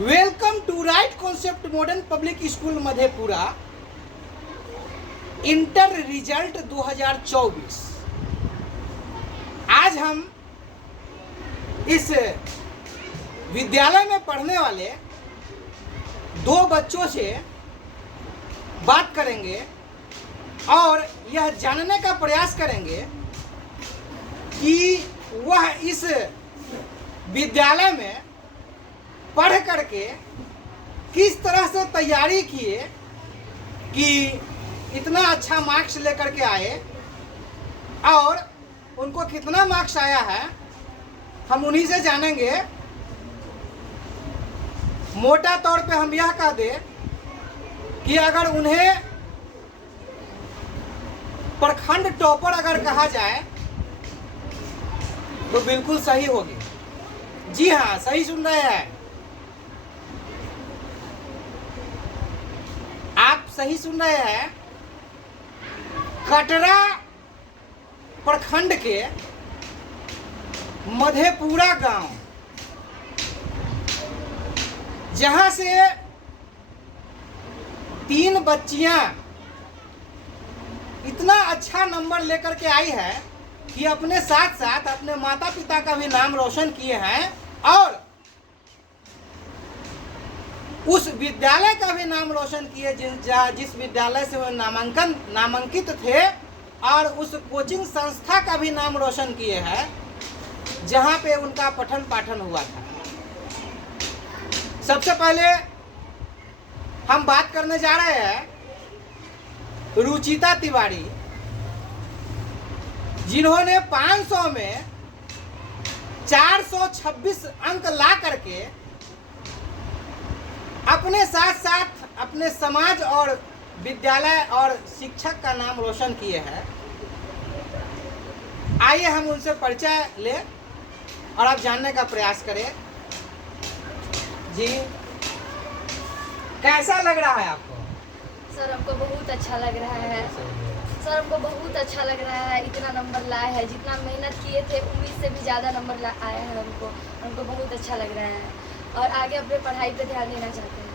Welcome to Right Concept Modern Public School Madhepura inter result 2024। आज हम इस विद्यालय में पढ़ने वाले दो बच्चों से बात करेंगे और यह जानने का प्रयास करेंगे कि वह इस विद्यालय में पढ़ करके किस तरह से तैयारी किए कि इतना अच्छा मार्क्स लेकर के आए और उनको कितना मार्क्स आया है, हम उन्हीं से जानेंगे। मोटा तौर पे हम यह कह दें कि अगर उन्हें प्रखंड टॉपर अगर कहा जाए तो बिल्कुल सही होगी। जी हाँ, सही सुन रहे हैं आप, सही सुन रहे हैं। कटरा प्रखंड के मधेपुरा गांव, जहां से 3 बच्चियां इतना अच्छा नंबर लेकर के आई है कि अपने साथ साथ अपने माता पिता का भी नाम रोशन किए हैं और उस विद्यालय का भी नाम रोशन किए जिस विद्यालय से वो नामांकित थे, और उस कोचिंग संस्था का भी नाम रोशन किए हैं जहां पे उनका पठन पाठन हुआ था। सबसे पहले हम बात करने जा रहे हैं रुचिता तिवारी, जिन्होंने 500 में 426 अंक ला करके अपने साथ साथ अपने समाज और विद्यालय और शिक्षक का नाम रोशन किए हैं। आइए हम उनसे परिचय ले और आप जानने का प्रयास करें। जी, कैसा लग रहा है आपको? सर, हमको बहुत अच्छा लग रहा है। सर, हमको बहुत अच्छा लग रहा है। इतना नंबर लाए हैं, जितना मेहनत किए थे उम्मीद से भी ज़्यादा नंबर आया है हमको बहुत अच्छा लग रहा है और आगे अपने पढ़ाई पे ध्यान देना चाहते हैं।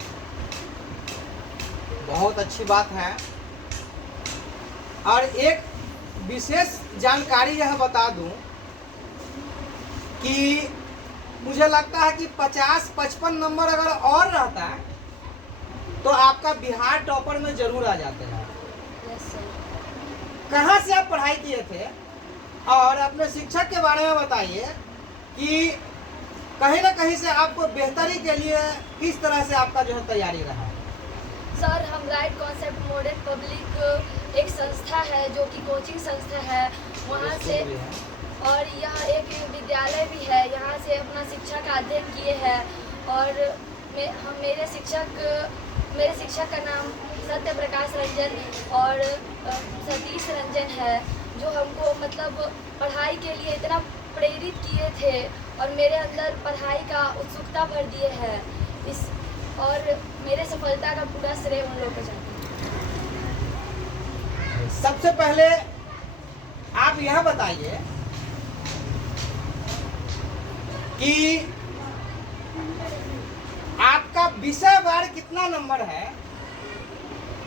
बहुत अच्छी बात है। और एक विशेष जानकारी यह बता दूं कि मुझे लगता है कि 50-55 नंबर अगर और रहता तो आपका बिहार टॉपर में जरूर आ जाते हैं। Yes sir. कहाँ से आप पढ़ाई किए थे और अपने शिक्षक के बारे में बताइए कि कहीं ना कहीं से आपको बेहतरी के लिए किस तरह से आपका जो है तैयारी रहा? सर, हम राइट कॉन्सेप्ट मॉडर्न पब्लिक एक संस्था है जो कि कोचिंग संस्था है, वहाँ से, और यह एक विद्यालय भी है। यहाँ से अपना शिक्षा का अध्ययन किए हैं और मेरे शिक्षक का नाम सत्य प्रकाश रंजन और सतीश रंजन है, जो हमको मतलब पढ़ाई के लिए इतना प्रेरित किए थे और मेरे अंदर पढ़ाई का उत्सुकता भर दिए हैं। और मेरे सफलता का पूरा श्रेय उन लोगों को जाता है। सबसे पहले आप यह बताइए कि आपका विषय वार कितना नंबर है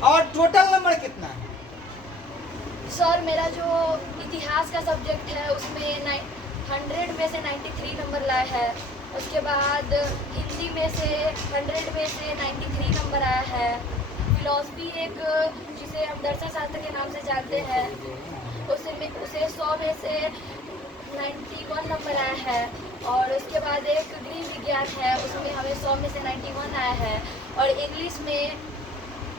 और टोटल नंबर कितना है? सर, मेरा जो इतिहास का सब्जेक्ट है उसमें 100 में से 93 नंबर लाया है। उसके बाद हिंदी में से 100 में से 93 नंबर आया है। फिलॉसफी, एक जिसे हम दर्शन शास्त्र के नाम से जानते हैं, उसे 100 में से 91 नंबर आया है। और उसके बाद एक गृह विज्ञान है, उसमें हमें 100 में से 91 आया है। और इंग्लिश में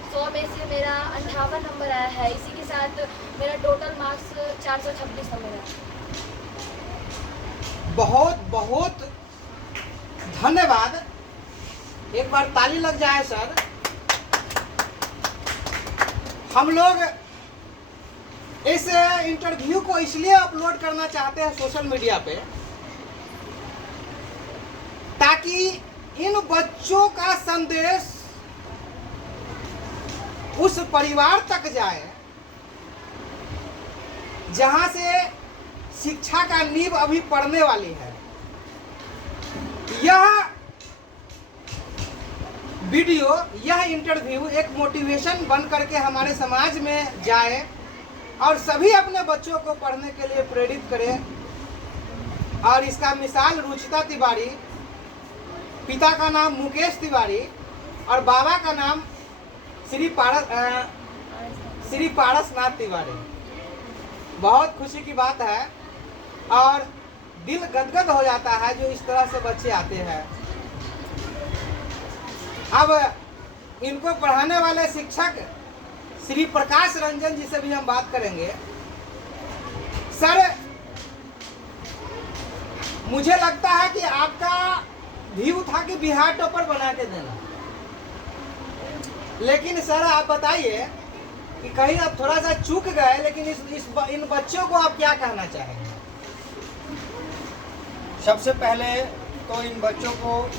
100 में से मेरा 58 नंबर आया है। इसी के साथ मेरा टोटल मार्क्स 426 नंबर है। बहुत बहुत धन्यवाद। एक बार ताली लग जाए सर। हम लोग इस इंटरव्यू को इसलिए अपलोड करना चाहते हैं सोशल मीडिया पे, ताकि इन बच्चों का संदेश उस परिवार तक जाए जहां से शिक्षा का नींव अभी पड़ने वाली है। यह वीडियो, यह इंटरव्यू एक मोटिवेशन बन करके हमारे समाज में जाए और सभी अपने बच्चों को पढ़ने के लिए प्रेरित करें। और इसका मिसाल रुचिता तिवारी, पिता का नाम मुकेश तिवारी और बाबा का नाम श्री पारसनाथ तिवारी। बहुत खुशी की बात है और दिल गदगद हो जाता है जो इस तरह से बच्चे आते हैं। अब इनको पढ़ाने वाले शिक्षक श्री प्रकाश रंजन जी से भी हम बात करेंगे। सर, मुझे लगता है कि आपका व्यू था कि बिहार टॉपर बना के देना, लेकिन सर आप बताइए कि कहीं आप थोड़ा सा चूक गए, लेकिन इन बच्चों को आप क्या कहना चाहेंगे? सबसे पहले तो इन बच्चों को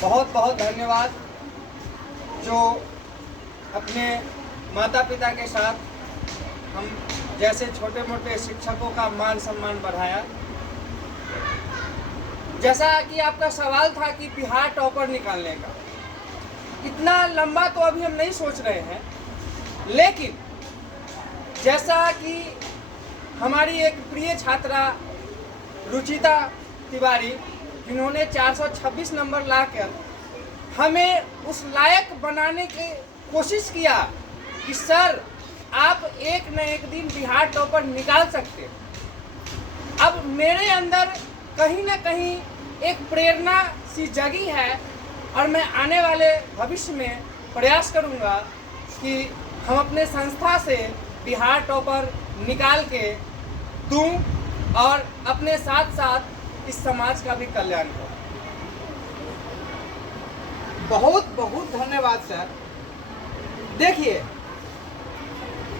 बहुत बहुत धन्यवाद जो अपने माता पिता के साथ हम जैसे छोटे मोटे शिक्षकों का मान सम्मान बढ़ाया। जैसा कि आपका सवाल था कि बिहार टॉपर निकालने का, इतना लंबा तो अभी हम नहीं सोच रहे हैं, लेकिन जैसा कि हमारी एक प्रिय छात्रा रुचिता तिवारी, जिन्होंने 426 नंबर लाकर हमें उस लायक बनाने की कोशिश किया कि सर आप एक न एक दिन बिहार टॉपर निकाल सकते। अब मेरे अंदर कहीं ना कहीं एक प्रेरणा सी जगी है और मैं आने वाले भविष्य में प्रयास करूंगा कि हम अपने संस्था से बिहार टॉपर निकाल के दूं और अपने साथ साथ इस समाज का भी कल्याण करूं। बहुत बहुत धन्यवाद सर। देखिए,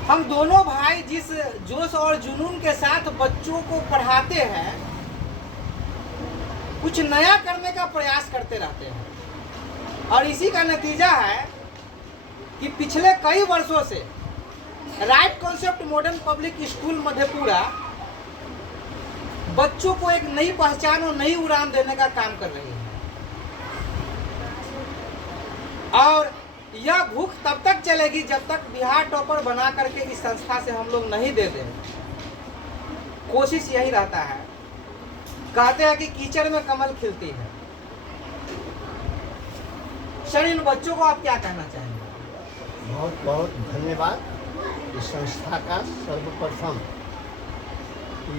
हम दोनों भाई जिस जोश और जुनून के साथ बच्चों को पढ़ाते हैं, कुछ नया करने का प्रयास करते रहते हैं और इसी का नतीजा है कि पिछले कई वर्षों से right Concept Modern Public School Madhepura बच्चों को एक नई पहचान और नई उड़ान देने का काम कर रही है। और यह भूख तब तक चलेगी जब तक बिहार टॉपर बना करके इस संस्था से हम लोग नहीं दे दें। कोशिश यही रहता है। कहते हैं कि कीचड़ में कमल खिलती है। सर, इन बच्चों को आप क्या कहना चाहेंगे? बहुत बहुत धन्यवाद इस संस्था का सर्वप्रथम कि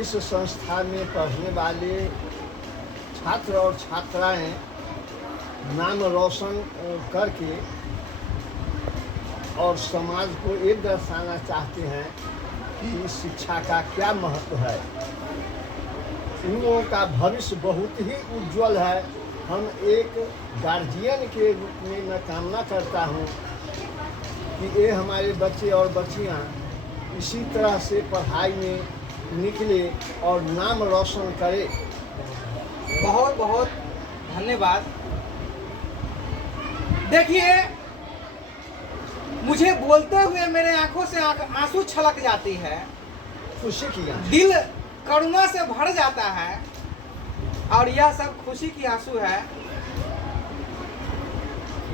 इस संस्था में पढ़ने वाले छात्र और छात्राएं नाम रोशन करके और समाज को एक दर्शाना चाहते हैं कि शिक्षा का क्या महत्व है। इन लोगों का भविष्य बहुत ही उज्जवल है। हम एक गार्जियन के रूप में मैं कामना करता हूं कि ये हमारे बच्चे और बच्चियां इसी तरह से पढ़ाई में निकले और नाम रोशन करे। बहुत बहुत धन्यवाद। देखिए, मुझे बोलते हुए मेरे आंखों से आंसू छलक जाती है, खुशी की दिल करुणा से भर जाता है और यह सब खुशी की आंसू है।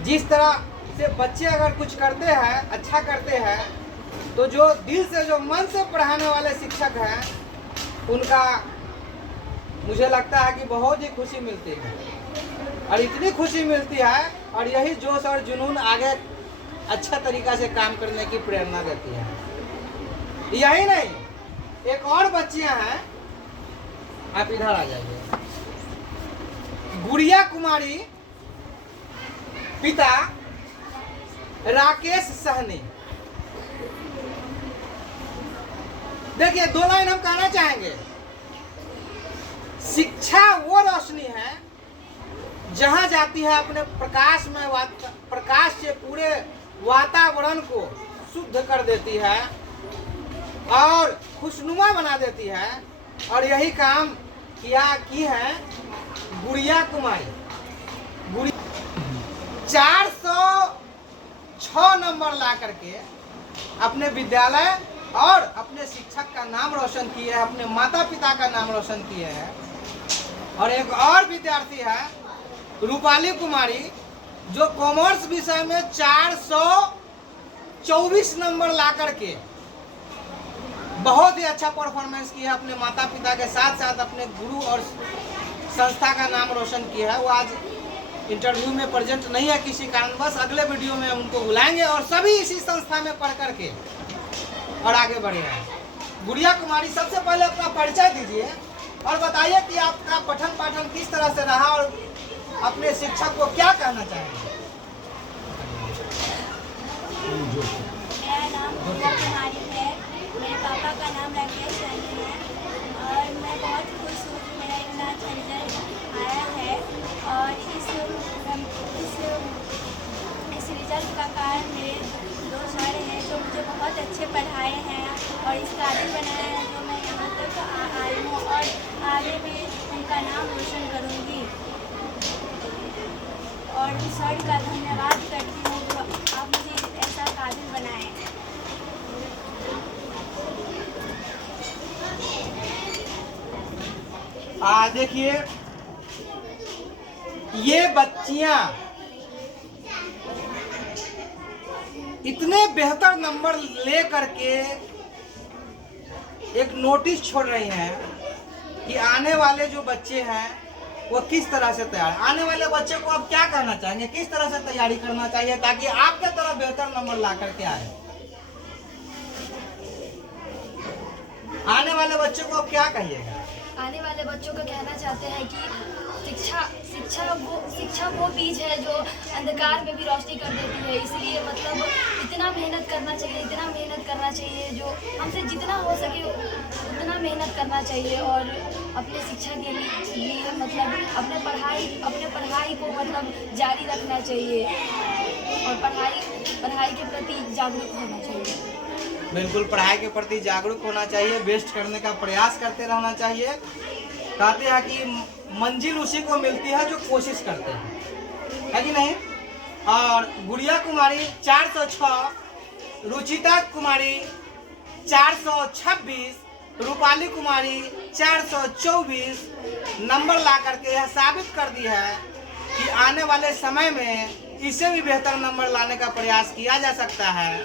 जिस तरह से बच्चे अगर कुछ करते हैं, अच्छा करते हैं, तो जो दिल से जो मन से पढ़ाने वाले शिक्षक हैं उनका मुझे लगता है कि बहुत ही खुशी मिलती है और इतनी खुशी मिलती है और यही जोश और जुनून आगे अच्छा तरीका से काम करने की प्रेरणा देती है। यही नहीं, एक और बच्चियां हैं, आप इधर आ जाइए। गुड़िया कुमारी, पिता राकेश सहनी। देखिए, दो लाइन हम कहना चाहेंगे। शिक्षा वो रोशनी है जहां जाती है अपने प्रकाश से पूरे वातावरण को शुद्ध कर देती है और खुशनुमा बना देती है। और यही काम की है गुड़िया कुमारी। 406 नंबर ला करके अपने विद्यालय और अपने शिक्षक का नाम रोशन किए हैं, अपने माता पिता का नाम रोशन किए हैं। और एक और विद्यार्थी है रूपाली कुमारी, जो कॉमर्स विषय में 424 नंबर ला करके बहुत ही अच्छा परफॉर्मेंस किया, अपने माता पिता के साथ साथ अपने गुरु और संस्था का नाम रोशन किया है। वो आज इंटरव्यू में प्रेजेंट नहीं है किसी कारणवश, अगले वीडियो में उनको बुलाएंगे और सभी इसी संस्था में पढ़ करके और आगे बढ़े हैं। गुड़िया कुमारी, सबसे पहले अपना परिचय दीजिए और बताइए कि आपका पठन पाठन किस तरह से रहा और अपने शिक्षक को क्या कहना चाहेंगे। मेरा नाम गुड़िया कुमारी है, मेरे पापा का नाम राकेश रंजन है और मैं बहुत खुश हूँ कि मेरा इतना अच्छा रिजल्ट आया है। और इस रिजल्ट का कारण मेरे 2 सर हैं जो मुझे बहुत अच्छे पढ़ाए हैं और इस काबिल बनाए हैं जो मैं यहाँ तक आई हूँ और आगे भी उनका नाम रोशन करूँगी। और उस सर का धन्यवाद करती हूँ जो आप मुझे ऐसा काबिल बनाए। देखिए, ये बच्चियां इतने बेहतर नंबर ले करके एक नोटिस छोड़ रही हैं कि आने वाले जो बच्चे हैं वो किस तरह से तैयार, आने वाले बच्चे को आप क्या कहना चाहेंगे, किस तरह से तैयारी करना चाहिए ताकि आपके तरह बेहतर नंबर ला करके आए। आने वाले बच्चे को आप क्या कहिएगा। आने वाले बच्चों को कहना चाहते हैं कि शिक्षा वो बीज है जो अंधकार में भी रोशनी कर देती है। इसलिए मतलब इतना मेहनत करना चाहिए जो हमसे जितना हो सके उतना मेहनत करना चाहिए और अपने शिक्षा के लिए मतलब अपने पढ़ाई को मतलब जारी रखना चाहिए और पढ़ाई के प्रति जागरूक होना चाहिए। बिल्कुल, पढ़ाई के प्रति जागरूक होना चाहिए, बेस्ट करने का प्रयास करते रहना चाहिए। कहते हैं कि मंजिल उसी को मिलती है जो कोशिश करते हैं, है कि नहीं। और गुड़िया कुमारी 406, रुचिता कुमारी 426, रूपाली कुमारी 424 नंबर ला करके यह साबित कर दी है कि आने वाले समय में इससे भी बेहतर नंबर लाने का प्रयास किया जा सकता है।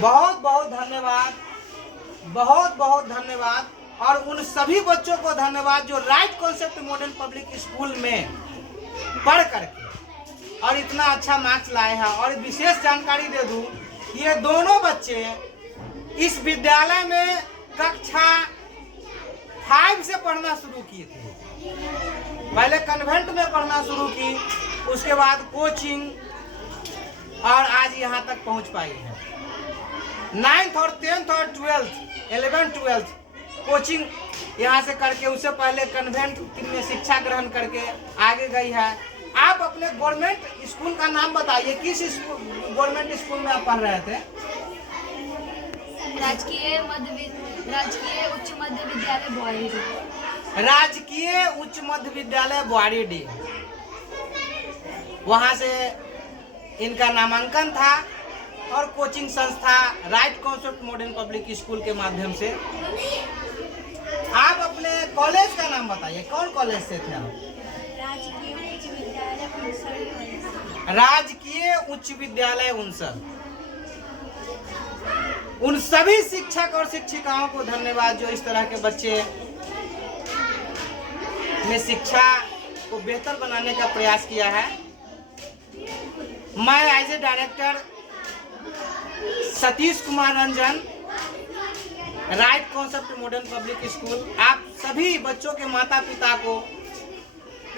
बहुत बहुत धन्यवाद, बहुत बहुत धन्यवाद। और उन सभी बच्चों को धन्यवाद जो right Concept Modern Public school में पढ़ करके और इतना अच्छा मार्क्स लाए हैं। और विशेष जानकारी दे दूं, ये दोनों बच्चे इस विद्यालय में कक्षा 5 से पढ़ना शुरू किए थे। पहले कन्वेंट में पढ़ना शुरू की, उसके बाद कोचिंग और आज यहाँ तक पहुँच पाई है। 9th और 10th और 12th 11th 12th कोचिंग यहाँ से करके, उससे पहले कन्वेंट में शिक्षा ग्रहण करके आगे गई है। आप अपने गवर्नमेंट स्कूल का नाम बताइए, किस गवर्नमेंट स्कूल में आप पढ़ रहे थे। राजकीय उच्च मध्य विद्यालय बुआरीडीह। राजकीय उच्च मध्य विद्यालय बुआरीडीह, वहाँ से इनका नामांकन था और कोचिंग संस्था right Concept Modern Public school के माध्यम से। आप अपने कॉलेज का नाम बताइए, कौन कॉलेज से थे आप। राजकीय उच्च विद्यालय उनसर। राजकीय उच्च विद्यालय उनसर। उन सभी शिक्षक और शिक्षिकाओं को धन्यवाद जो इस तरह के बच्चे में शिक्षा को बेहतर बनाने का प्रयास किया है। मैं as a director Satish Kumar Ranjan, Right Concept Modern Public School, आप सभी बच्चों के माता पिता को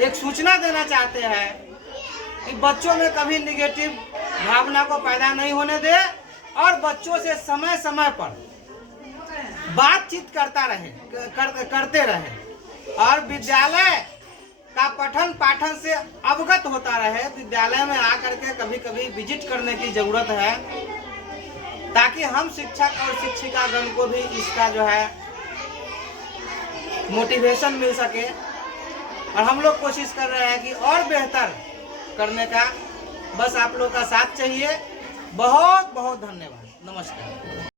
एक सूचना देना चाहते हैं कि बच्चों में कभी निगेटिव भावना को पैदा नहीं होने दे और बच्चों से समय समय पर बातचीत करते रहे और विद्यालय का पठन पाठन से अवगत होता रहे। विद्यालय में आकर के कभी कभी विजिट करने की जरूरत है ताकि हम शिक्षक और शिक्षिकागण को भी इसका जो है मोटिवेशन मिल सके। और हम लोग कोशिश कर रहे हैं कि और बेहतर करने का, बस आप लोग का साथ चाहिए। बहुत बहुत धन्यवाद, नमस्कार।